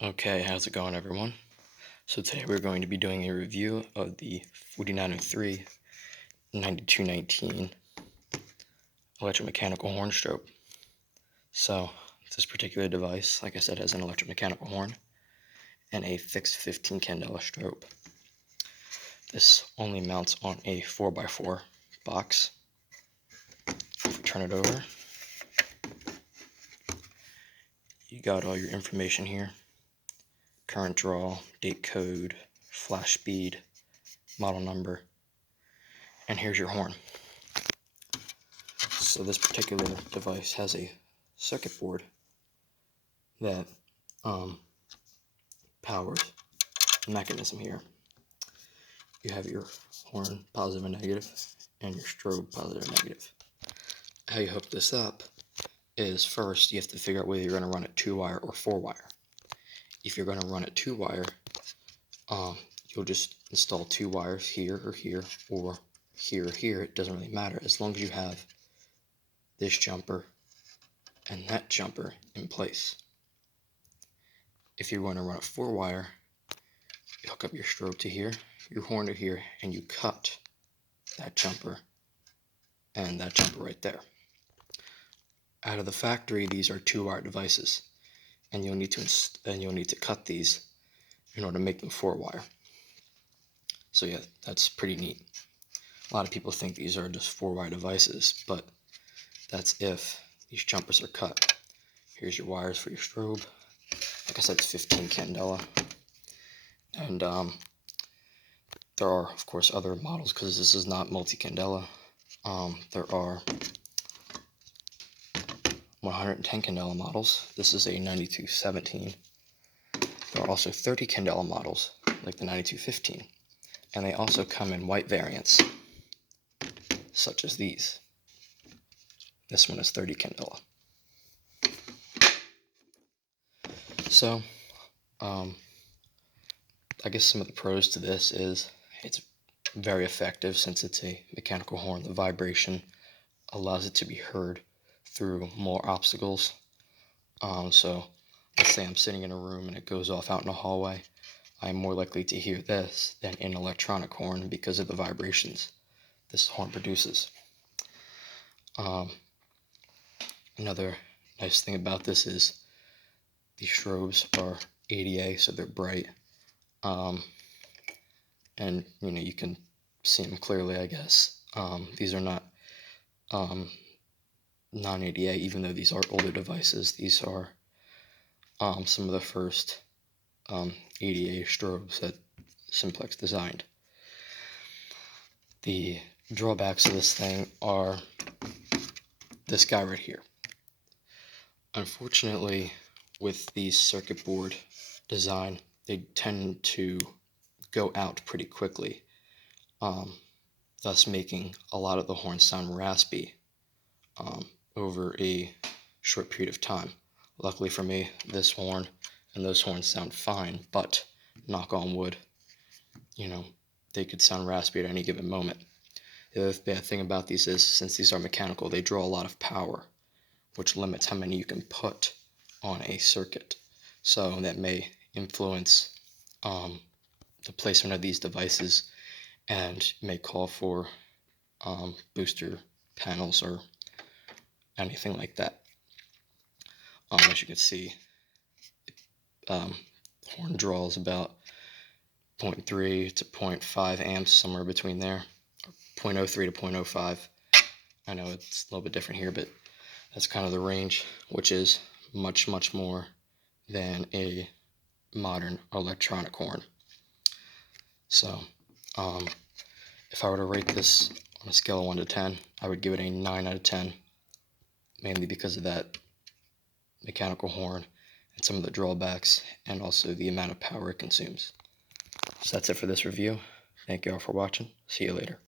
Okay, how's it going, everyone? So today we're going to be doing a review of the 4903 9219 electromechanical horn strobe. So this particular device, like I said, has an electromechanical horn and a fixed 15 candela strobe. This only mounts on a 4x4 box. If we turn it over, you got all your information here. Current draw, date code, flash speed, model number, and here's your horn. So this particular device has a circuit board that powers the mechanism here. You have your horn positive and negative, and your strobe positive and negative. How you hook this up is first you have to figure out whether you're going to run it 2-wire or 4-wire. If you're going to run it 2-wire, you'll just install 2 wires here or here, or here or here. It doesn't really matter as long as you have this jumper and that jumper in place. If you're going to run a 4-wire, you hook up your strobe to here, your horn to here, and you cut that jumper and that jumper right there. Out of the factory, these are 2-wire devices, and you'll need to cut these in order to make them 4-wire. So yeah, that's pretty neat. A lot of people think these are just 4-wire devices, but that's if these jumpers are cut. Here's your wires for your strobe. Like I said, it's 15 candela. And there are, of course, other models because this is not multi-candela. There are 110 candela models. This is a 9217. There are also 30 candela models, like the 9215. And they also come in white variants, such as these. This one is 30 candela. So, I guess some of the pros to this is it's very effective since it's a mechanical horn. The vibration allows it to be heard through more obstacles. So let's say I'm sitting in a room and it goes off out in a hallway. I'm more likely to hear this than an electronic horn because of the vibrations this horn produces. Another nice thing about this is these strobes are ADA, so they're bright. And you can see them clearly, I guess. These are not non-ADA, even though these are older devices. These are some of the first ADA strobes that Simplex designed. The drawbacks of this thing are this guy right here. Unfortunately, with the circuit board design, they tend to go out pretty quickly, thus making a lot of the horns sound raspy over a short period of time. Luckily for me, this horn and those horns sound fine, but knock on wood, they could sound raspy at any given moment. The other bad thing about these is, since these are mechanical, they draw a lot of power, which limits how many you can put on a circuit. So that may influence the placement of these devices and may call for booster panels or anything like that. As you can see, horn draws about 0.3 to 0.5 amps, somewhere between there, or 0.03 to 0.05. I know it's a little bit different here, but that's kind of the range, which is much, much more than a modern electronic horn. So, if I were to rate this on a scale of 1 to 10, I would give it a 9 out of 10, mainly because of that mechanical horn and some of the drawbacks, and also the amount of power it consumes. So that's it for this review. Thank you all for watching. See you later.